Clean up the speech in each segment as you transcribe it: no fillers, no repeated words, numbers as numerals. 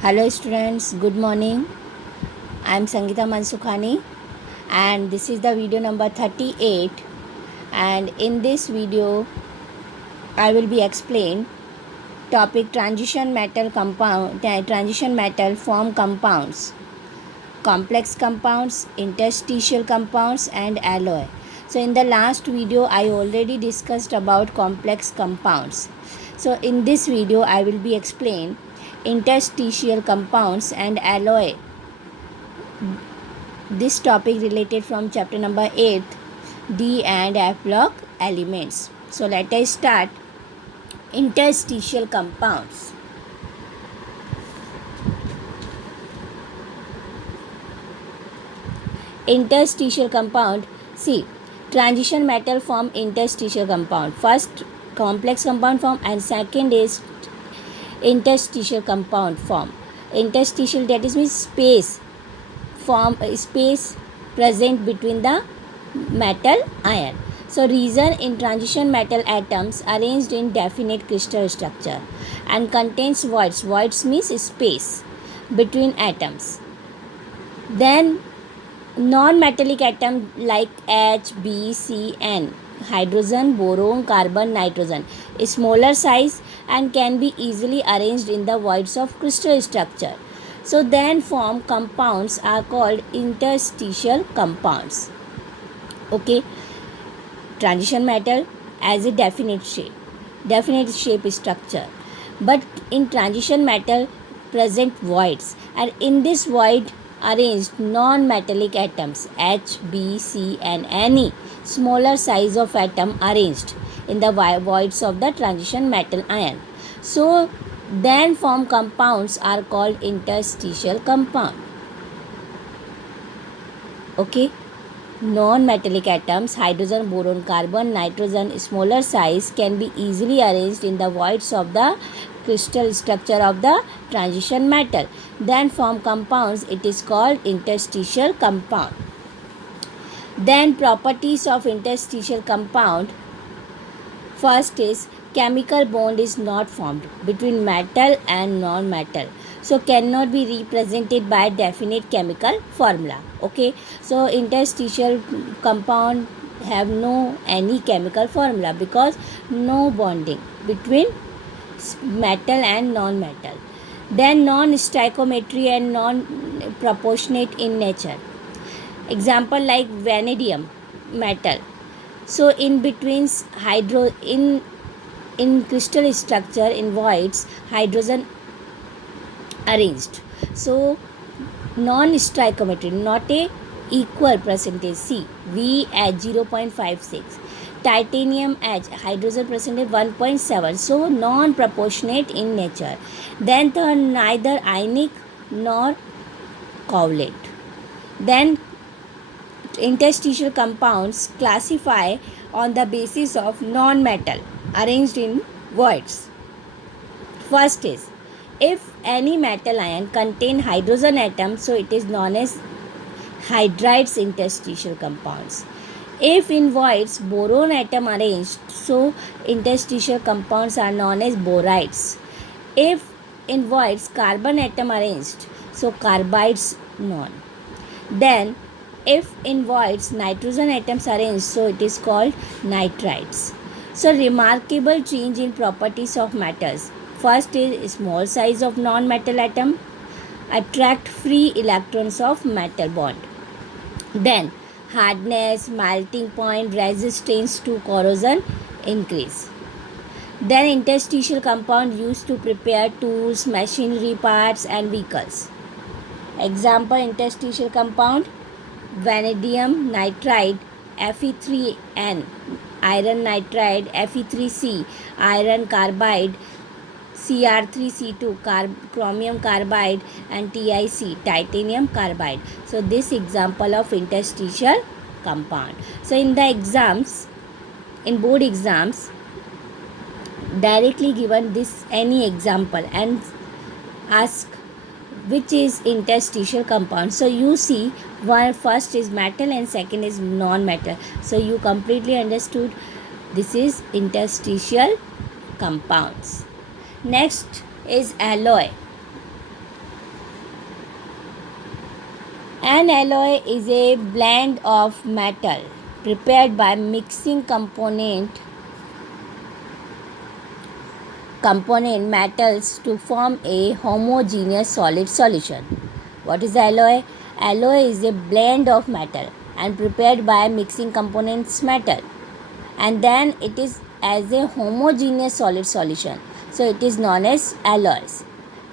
Hello students, good morning. I am Sangeeta Mansukhani and this is the video number 38, and in this video I will be explain topic transition metal form compounds, complex compounds, interstitial compounds and alloy. So in the last video I already discussed about complex compounds. So in this video I will be explain interstitial compounds and alloy. This topic related from chapter number 8, D and F block elements. So let us start. Interstitial compounds. Interstitial compound. See, transition metal form interstitial compound. First complex compound form and second is interstitial compound form. Interstitial, that is means space present between the metal ion. So reason in transition metal atoms arranged in definite crystal structure and contains voids. Voids means space between atoms. Then non-metallic atom like H, B, C, N, hydrogen, boron, carbon, nitrogen, is smaller size and can be easily arranged in the voids of crystal structure. So then form compounds are called interstitial compounds. Okay, transition metal as a definite shape structure, but in transition metal present voids, and in this void arranged non-metallic atoms H, B, C and any smaller size of atom arranged in the voids of the transition metal ion. So then form compounds are called interstitial compound. Okay, non-metallic atoms hydrogen, boron, carbon, nitrogen, smaller size, can be easily arranged in the voids of the crystal structure of the transition metal, then form compounds. It is called interstitial compound. Then properties of interstitial compound. First is chemical bond is not formed between metal and non-metal, so cannot be represented by definite chemical formula. Okay, so interstitial compound have no any chemical formula because no bonding between metal and non-metal. Then non-stoichiometry and non-proportionate in nature. Example like vanadium metal. So in between in crystal structure in voids hydrogen arranged. So non-stoichiometry, not a equal percentage. See, V at 0.56, titanium H hydrogen percentage 1.7, so non-proportionate in nature. Then the neither ionic nor covalent. Then interstitial compounds classify on the basis of non-metal arranged in voids. First is, if any metal ion contain hydrogen atom, so it is known as hydrides interstitial compounds. If in voids boron atom arranged, so interstitial compounds are known as borides. If in voids carbon atom arranged, so carbides known. Then if in voids nitrogen atoms arranged, so it is called nitrides. So remarkable change in properties of metals. First is small size of non-metal atom attract free electrons of metal bond. Then hardness, melting point, resistance to corrosion increase. Then interstitial compound used to prepare tools, machinery parts and vehicles. Example interstitial compound vanadium nitride Fe3N, iron nitride Fe3C, iron carbide Cr3C2, chromium carbide and TiC, titanium carbide. So this example of interstitial compound. So in the exams, in board exams, directly given this any example and ask which is interstitial compound. So you see, one first is metal and second is non-metal. So you completely understood this is interstitial compounds. Next is alloy. An alloy is a blend of metal prepared by mixing component metals to form a homogeneous solid solution. What is alloy? Alloy is a blend of metal and prepared by mixing components metal, and then it is as a homogeneous solid solution. So it is known as alloys.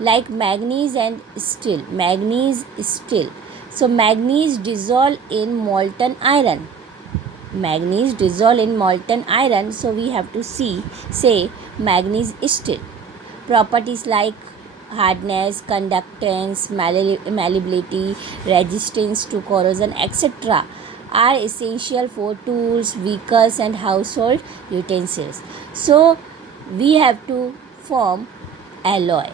Like manganese and steel. Manganese, steel. So manganese dissolve in molten iron. Manganese dissolve in molten iron, so we have to say manganese steel. Properties like hardness, conductance, malleability, resistance to corrosion, etc. are essential for tools, vehicles and household utensils. So we have to form alloy.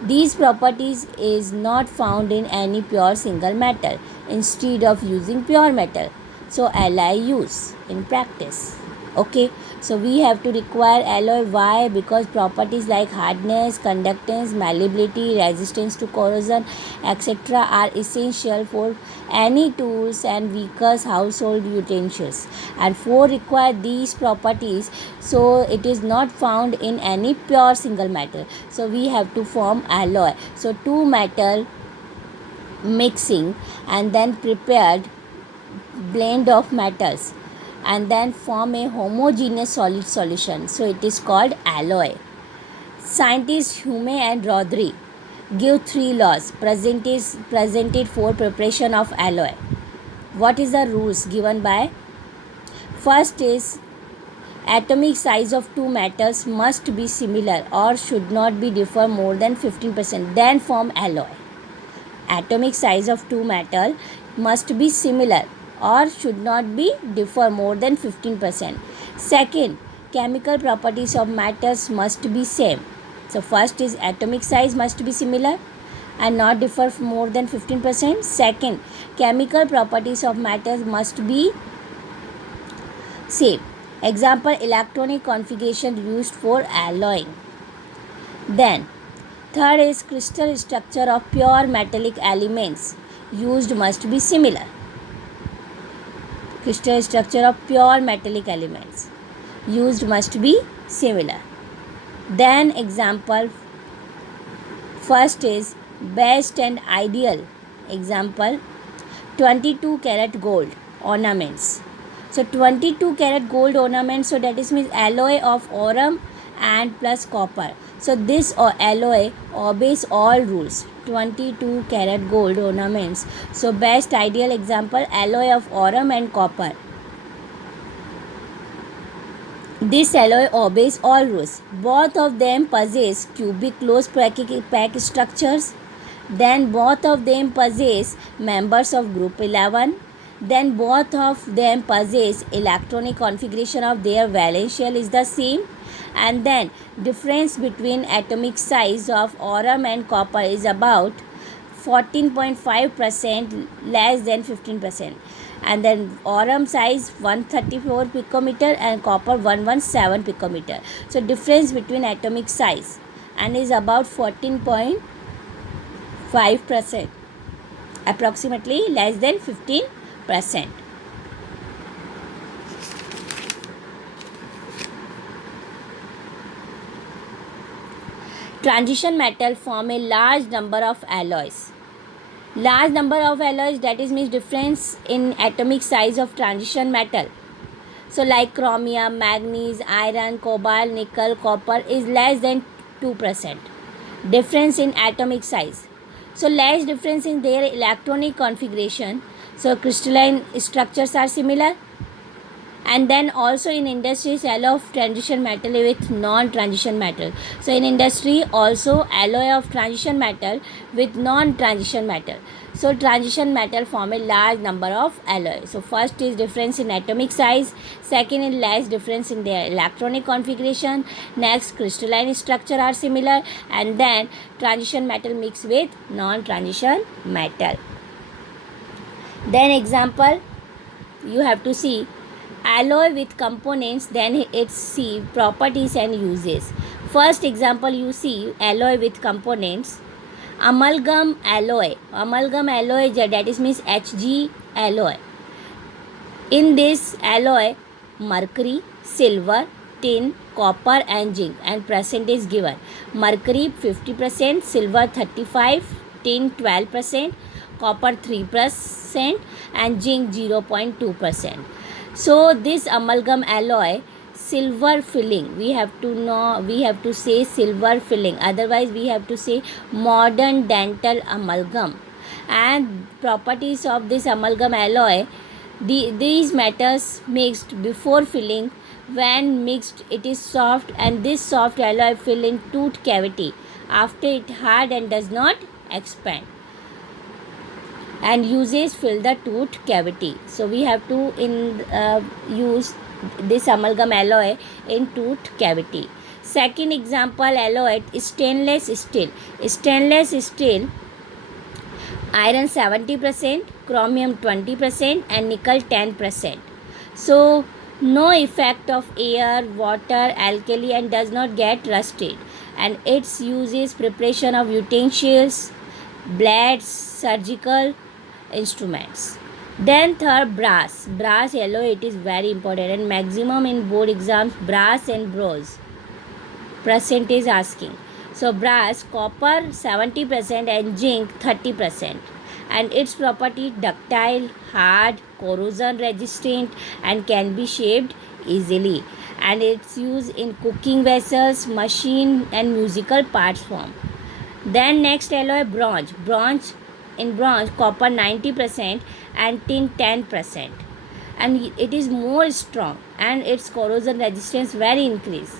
These properties is not found in any pure single metal instead of using pure metal. So alloy use in practice. Okay, so we have to require alloy. Why? Because properties like hardness, conductance, malleability, resistance to corrosion, etc. are essential for any tools and vehicles, household utensils. And for require these properties, so it is not found in any pure single metal. So we have to form alloy. So two metal mixing and then prepared blend of metals and then form a homogeneous solid solution. So it is called alloy. Scientists Hume and Rodri give three laws presented for preparation of alloy. What is the rules given by? First is atomic size of two metals must be similar or should not be differ more than 15%, then form alloy. Atomic size of two metal must be similar or should not be differ more than 15%. Second, chemical properties of metals must be same. So first is atomic size must be similar and not differ more than 15%. Second, chemical properties of metals must be same. Example, electronic configuration used for alloying. Then third is crystal structure of pure metallic elements used must be similar. Crystal structure of pure metallic elements used must be similar. Then example, first is best and ideal. Example, 22 karat gold ornaments. So 22 karat gold ornaments, so that is means alloy of aurum and plus copper. So this alloy obeys all rules. 22 karat gold ornaments. So best ideal example, alloy of aurum and copper. This alloy obeys all rules. Both of them possess cubic closed pack structures. Then both of them possess members of group 11. Then both of them possess electronic configuration of their valence shell is the same. And then difference between atomic size of aurum and copper is about 14.5% less than 15%. And then aurum size 134 picometer and copper 117 picometer. So difference between atomic size and is about 14.5%, approximately less than 15%. Transition metal form a large number of alloys. Large number of alloys, that is means difference in atomic size of transition metal. So like chromium, manganese, iron, cobalt, nickel, copper is less than 2%. Difference in atomic size. So less difference in their electronic configuration. So crystalline structures are similar. And then also in industries alloy of transition metal with non-transition metal. So in industry also alloy of transition metal with non-transition metal. So transition metal form a large number of alloys. So first is difference in atomic size. Second is less difference in their electronic configuration. Next, crystalline structure are similar. And then transition metal mixed with non-transition metal. Then example, you have to see alloy with components, then it's see properties and uses. First example, you see alloy with components. Amalgam alloy, that is means Hg alloy. In this alloy, mercury, silver, tin, copper and zinc and percentage given. Mercury 50%, silver 35%, tin 12%, copper 3% and zinc 0.2%. So this amalgam alloy, silver filling, we have to say silver filling, otherwise we have to say modern dental amalgam. And properties of this amalgam alloy, these metals mixed before filling, when mixed it is soft, and this soft alloy fill in tooth cavity after it hard and does not expand, and uses fill the tooth cavity. So we have to use this amalgam alloy in tooth cavity. Second example, alloy is stainless steel. Stainless steel, iron 70%, chromium 20% and nickel 10%. So no effect of air, water, alkali and does not get rusted, and its use is preparation of utensils, blades, surgical instruments. Then third, brass alloy, it is very important and maximum in board exams, brass and bronze percentage asking. So brass, copper 70% and zinc 30%, and its property ductile, hard, corrosion resistant and can be shaped easily, and its used in cooking vessels, machine and musical parts form. Then next alloy, bronze, in bronze copper 90% and tin 10%, and it is more strong and its corrosion resistance very increase.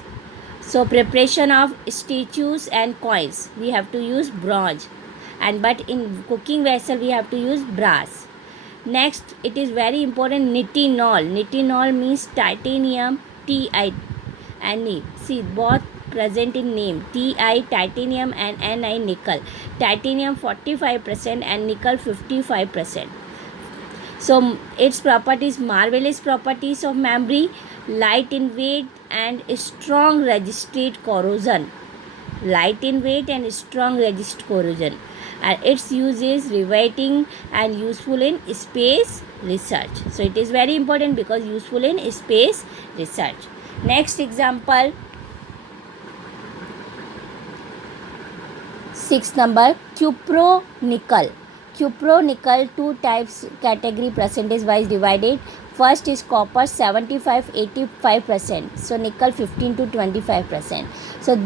So preparation of statues and coins, we have to use bronze, and but in cooking vessel we have to use brass. Next, it is very important, nitinol means titanium, Ti and Ni. See, both present in name, Ti titanium and Ni nickel. Titanium 45% and nickel 55%. So its properties, marvelous properties of memory, light in weight and strong resistant corrosion. Light in weight and strong resist corrosion. And its use is riveting and useful in space research. So it is very important because useful in space research. Next example, 6 number, cupronickel. Cupronickel, two types, category percentage wise divided. First is copper 75-85%, so nickel 15 to 25%. So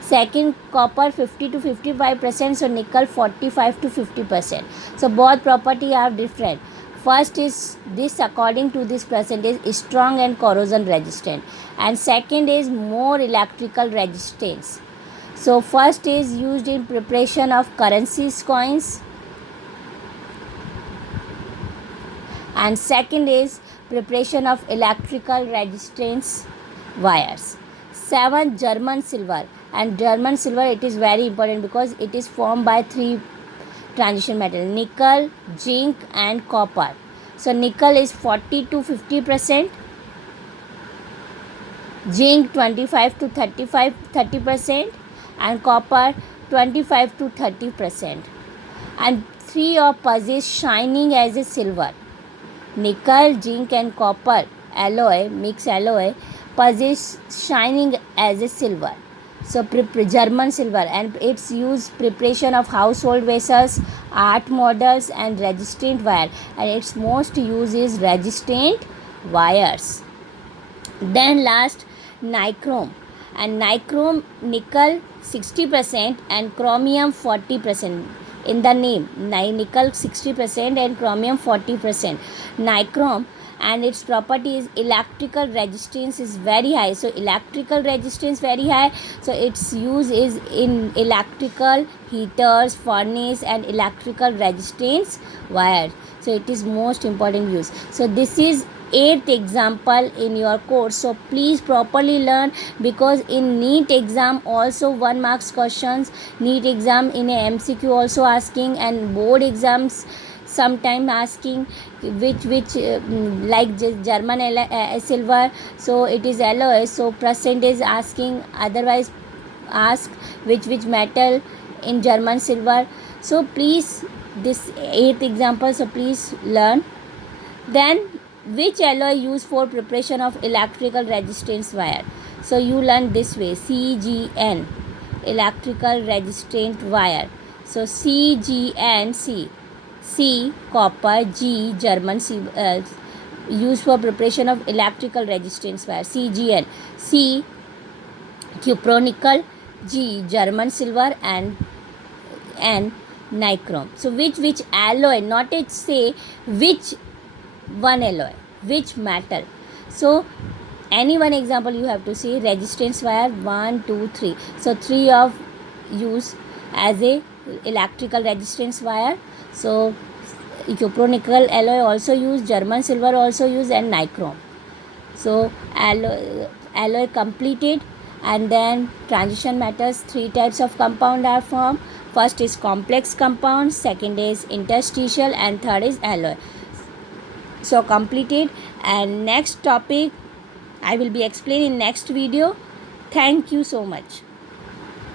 second, copper 50 to 55%, so nickel 45 to 50%. So both property are different. First is this, according to this percentage, is strong and corrosion resistant, and second is more electrical resistance. So first is used in preparation of currencies, coins, and second is preparation of electrical resistance wires. 7, German silver, and German silver, it is very important because it is formed by 3 transition metal, nickel, zinc and copper. So nickel is 40 to 50%, zinc 25 to 30% and copper 25 to 30%. And 3 of possess shining as a silver. Nickel, zinc and copper alloy, mixed alloy, possess shining as a silver. So German silver, and its use preparation of household vessels, art models and resistant wire, and its most use is resistant wires. Then last, nichrome, and nichrome, nickel 60% and chromium 40%. In the name, nickel 60% and chromium 40%. Nichrome, and its property is electrical resistance is very high. So electrical resistance very high, so its use is in electrical heaters, furnace and electrical resistance wire. So it is most important use. So this is 8th example in your course, so please properly learn, because in NEET exam also 1 marks questions, NEET exam in a MCQ also asking, and board exams sometime asking which like German silver, so it is alloy, so percentage asking, otherwise ask which metal in German silver. So please, this 8th example, so please learn. Then which alloy used for preparation of electrical resistance wire? So you learn this way, CGN, electrical resistant wire. So CGN, C copper, G German used for preparation of electrical resistance wire, CGN. C cupronickel, G German silver, and N nichrome. So which alloy, not it say which one alloy, which metal. So any one example you have to see, resistance wire 1 2 3. So 3 of use as a electrical resistance wire. So cupronickel alloy also used, German silver also used, and nichrome. So alloy completed. And then transition metals, 3 types of compound are formed. First is complex compound, second is interstitial, and third is alloy. So completed. And next topic I will be explaining in next video. Thank you so much.